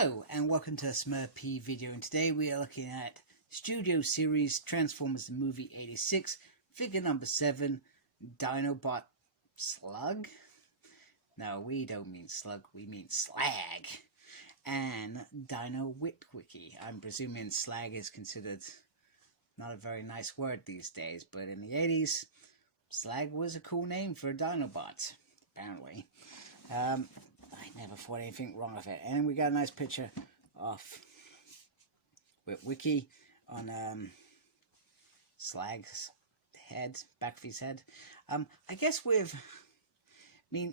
Hello and welcome to a Smurp video, and today we are looking at Studio Series Transformers the Movie 86, figure number 7, Dinobot Slug. No, we don't mean Slug, we mean Slag. And Dino Witwicky. I'm presuming Slag is considered not a very nice word these days, but in the 80s, Slag was a cool name for a Dinobot, apparently. I never thought anything wrong with it. And we got a nice picture of Witwicky on Slag's head, back of his head. I guess the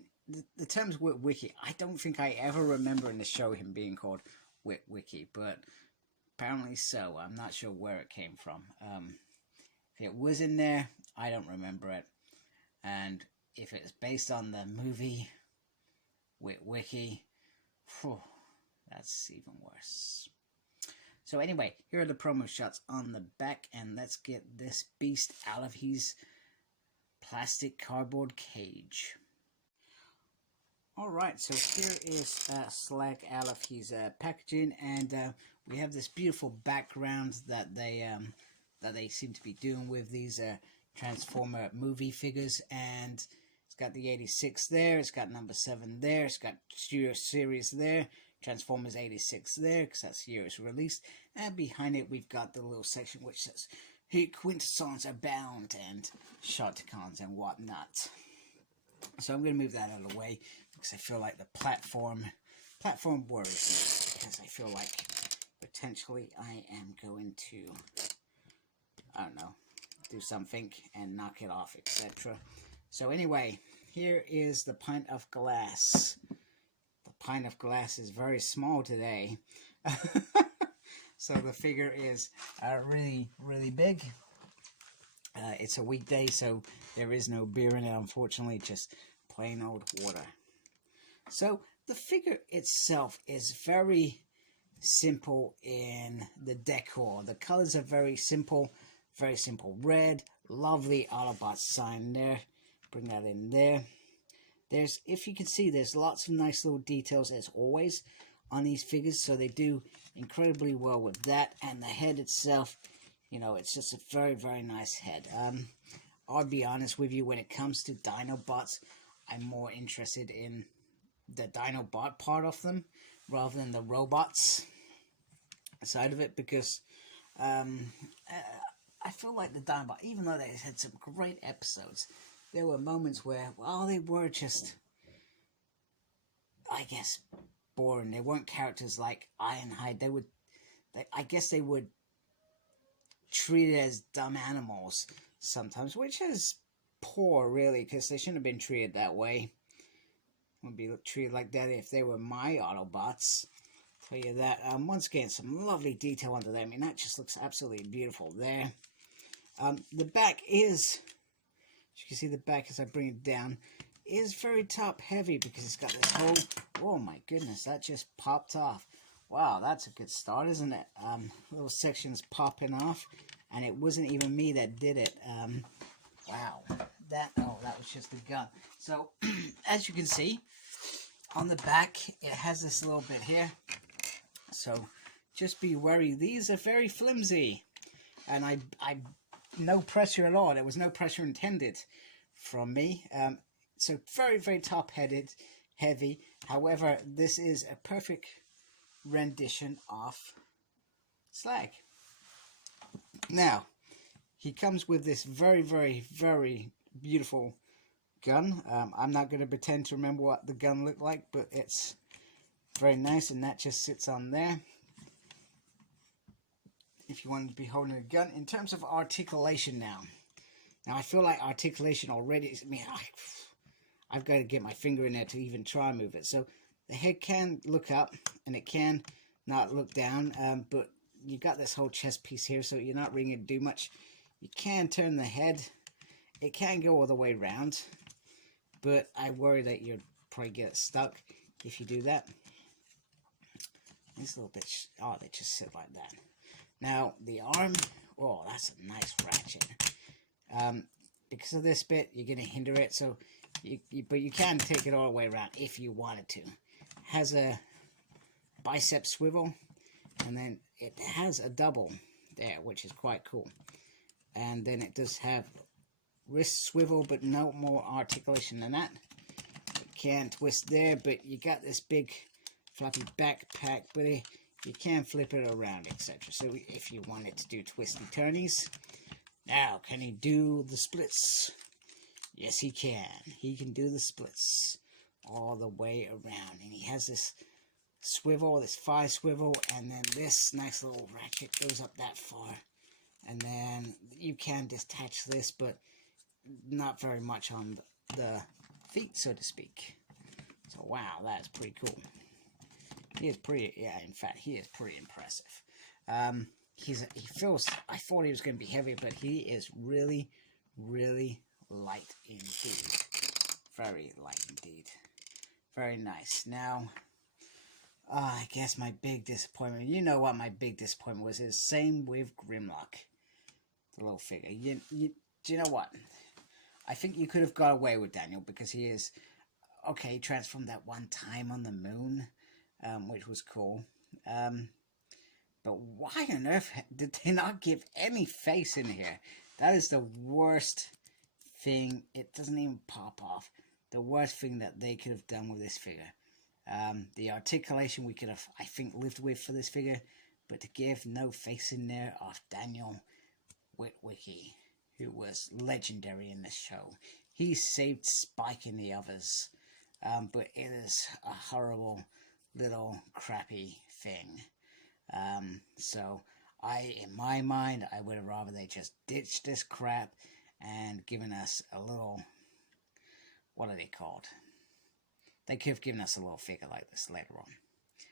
terms Witwicky, I don't think I ever remember in the show him being called Witwicky, but apparently so. I'm not sure where it came from. If it was in there, I don't remember it. And if it's based on the movie Witwicky, that's even worse. So anyway, here are the promo shots on the back, and let's get this beast out of his plastic cardboard cage. Alright, so here is Slag out of his packaging, and we have this beautiful background that they seem to be doing with these Transformer movie figures, and it's got the 86 there, it's got number 7 there, it's got Studio Series there, Transformers 86 there, because that's the year it's released, and behind it we've got the little section which says Quintessons Abound and Shotguns and whatnot. So I'm going to move that out of the way because I feel like the platform worries me, because I feel like potentially I am going to, I don't know, do something and knock it off, etc. So anyway, here is the pint of glass. The pint of glass is very small today. So the figure is really, really big. It's a weekday, so there is no beer in it, unfortunately, just plain old water. So the figure itself is very simple in the decor. The colors are very simple red, lovely Autobot sign there. Bring that in there. There's, if you can see, there's lots of nice little details as always on these figures, so they do incredibly well with that. And the head itself, you know, it's just a very, very nice head. I'll be honest with you, when it comes to Dinobots, I'm more interested in the Dinobot part of them rather than the robots side of it, because I feel like the Dinobot, even though they had some great episodes, there were moments where, well, they were just, I guess, boring. They weren't characters like Ironhide. I guess they would treat it as dumb animals sometimes, which is poor, really, because they shouldn't have been treated that way. Wouldn't be treated like that if they were my Autobots. Tell you that. Once again, some lovely detail under there. I mean, that just looks absolutely beautiful there. The back is, as you can see, the back, as I bring it down, is very top heavy, because it's got this whole, oh my goodness, that just popped off. Wow, that's a good start, isn't it? Little sections popping off, and it wasn't even me that did it. Wow, that was just the gun. So, as you can see, on the back, it has this little bit here. So, just be wary. These are very flimsy, and I no pressure at all. There was no pressure intended from me. So, very, very top-headed, heavy. However, this is a perfect rendition of Slag. Now, he comes with this very, very, very beautiful gun. I'm not going to pretend to remember what the gun looked like, but it's very nice, and that just sits on there. If you wanted to be holding a gun. In terms of articulation now I feel like articulation already, I mean, I've got to get my finger in there to even try and move it. So the head can look up, and it can not look down, but you've got this whole chest piece here, so you're not really going to do much. You can turn the head. It can go all the way around, but I worry that you'd probably get stuck if you do that. These little bits, oh, they just sit like that. Now, the arm, oh, that's a nice ratchet. Because of this bit, you're going to hinder it, so but you can take it all the way around if you wanted to. Has a bicep swivel, and then it has a double there, which is quite cool. And then it does have wrist swivel, but no more articulation than that. You can twist there, but you got this big fluffy backpack, but you can flip it around, etc. So if you wanted to do twisty turnies. Now, can he do the splits? Yes, he can. He can do the splits all the way around. And he has this swivel, this 5 swivel, and then this nice little ratchet goes up that far. And then you can detach this, but not very much on the feet, so to speak. So, wow, that's pretty cool. He is pretty, yeah, in fact, he is pretty impressive. He feels, I thought he was going to be heavier, but he is really, really light indeed. Very light indeed. Very nice. Now, I guess my big disappointment, you know what my big disappointment was, is same with Grimlock, the little figure. Do you know what? I think you could have got away with Daniel, because he is, okay, he transformed that one time on the moon, which was cool. But why on earth did they not give any face in here? That is the worst thing. It doesn't even pop off. The worst thing that they could have done with this figure. The articulation we could have, I think, lived with for this figure. But to give no face in there of Daniel Witwicky, who was legendary in this show. He saved Spike and the others. But it is a horrible little crappy thing. So in my mind, I would have rather they just ditched this crap and given us a little, what are they called? They could have given us a little figure like this later on.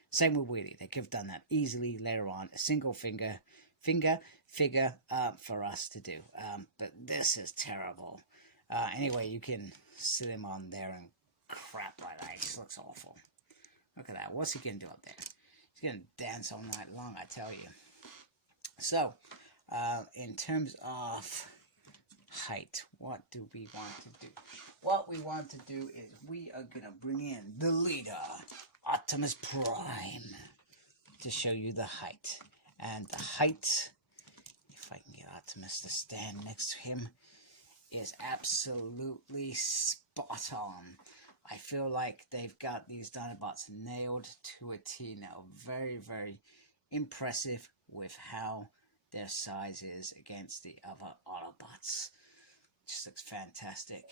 Same with Wheelie. They could have done that easily later on. A single figure for us to do. But this is terrible. Anyway, you can sit him on there and crap like that. It just looks awful. Look at that. What's he going to do up there? He's going to dance all night long, I tell you. So, in terms of height, what do we want to do? What we want to do is we are going to bring in the leader, Optimus Prime, to show you the height. And the height, if I can get Optimus to stand next to him, is absolutely spot on. I feel like they've got these Dinobots nailed to a T now. Very, very impressive with how their size is against the other Autobots. Just looks fantastic.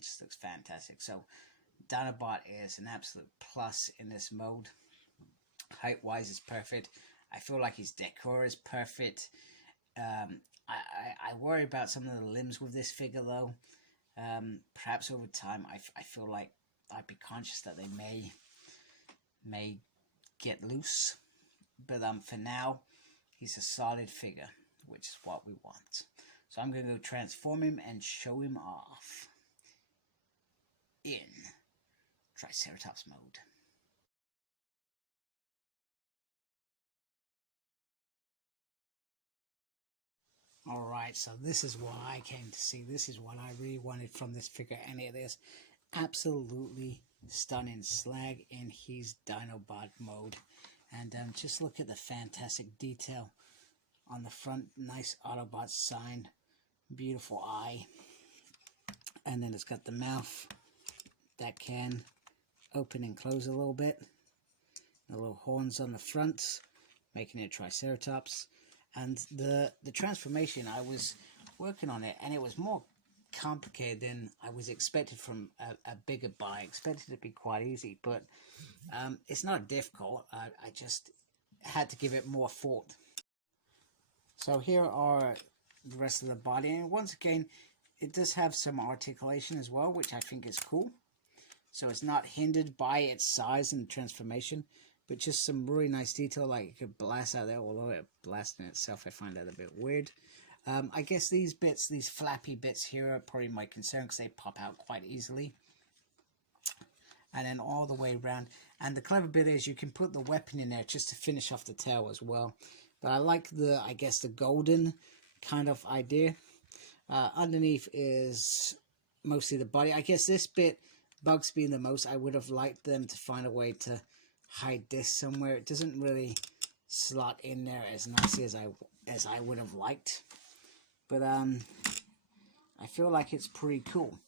Just looks fantastic. So, Dinobot is an absolute plus in this mode. Height-wise is perfect. I feel like his decor is perfect. I worry about some of the limbs with this figure, though. Perhaps over time, I feel like I'd be conscious that they may get loose. But for now, he's a solid figure, which is what we want. So I'm going to go transform him and show him off in Triceratops mode. Alright, so this is what I came to see. This is what I really wanted from this figure, and it is absolutely stunning. Slug in his Dinobot mode. And just look at the fantastic detail on the front. Nice Autobot sign. Beautiful eye. And then it's got the mouth that can open and close a little bit. The little horns on the front, making it Triceratops. And the transformation, I was working on it, and it was more complicated than I was expected from a bigger buy. I expected it to be quite easy, but it's not difficult. I just had to give it more thought. So here are the rest of the body, and once again, it does have some articulation as well, which I think is cool. So it's not hindered by its size and transformation, but just some really nice detail, like it could blast out there, although it blasting itself, I find that a bit weird. I guess these bits, these flappy bits here are probably my concern because they pop out quite easily. And then all the way around. And the clever bit is you can put the weapon in there just to finish off the tail as well. But I like the, I guess, the golden kind of idea. Underneath is mostly the body. I guess this bit bugs me the most. I would have liked them to find a way to hide this somewhere. It doesn't really slot in there as nicely as I would have liked, but I feel like it's pretty cool.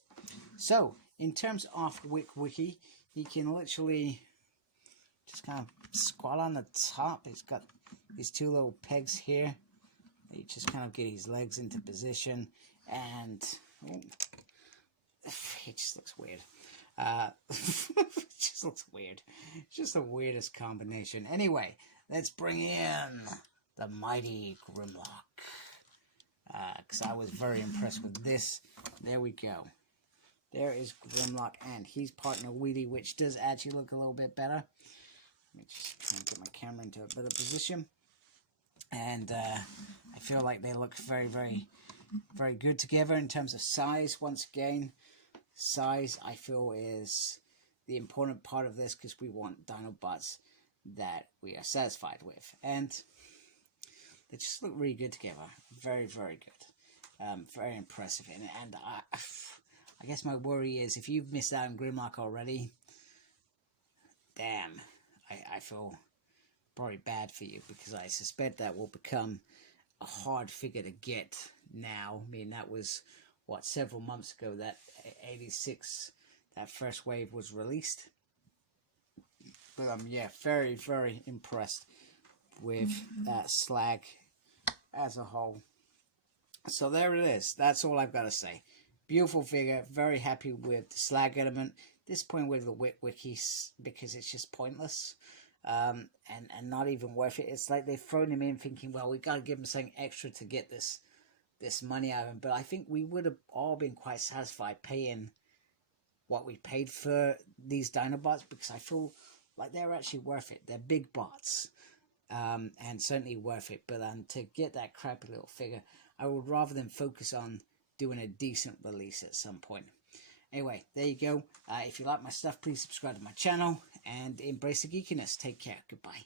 So in terms of Wiki, he can literally just kind of squat on the top. He's got these two little pegs here. You just kind of get his legs into position, and it just looks weird. It just looks weird. It's just the weirdest combination. Anyway, let's bring in the mighty Grimlock. Because I was very impressed with this. There we go. There is Grimlock, and he's partner Wheatie, which does actually look a little bit better. Let me just try and get my camera into a better position. And I feel like they look very, very, very good together in terms of size. Once again, size I feel is the important part of this, because we want Dinobots that we are satisfied with. And they just look really good together. Very, very good. Very impressive. And I guess my worry is, if you've missed out on Grimlock already, damn, I feel probably bad for you, because I suspect that will become a hard figure to get now. I mean, that was, what, several months ago that 86, that first wave was released. But yeah, very, very impressed with that Slug as a whole. So there it is. That's all I've got to say. Beautiful figure. Very happy with the Slug element. Disappointed with the Wikis, because it's just pointless. And not even worth it. It's like they've thrown him in thinking, well, we've got to give him something extra to get this money out of him. But I think we would have all been quite satisfied paying what we paid for these Dinobots, because I feel like they're actually worth it. They're big bots, and certainly worth it. But to get that crappy little figure, I would rather than focus on doing a decent release at some point. Anyway, there you go. If you like my stuff, please subscribe to my channel and embrace the geekiness. Take care. Goodbye.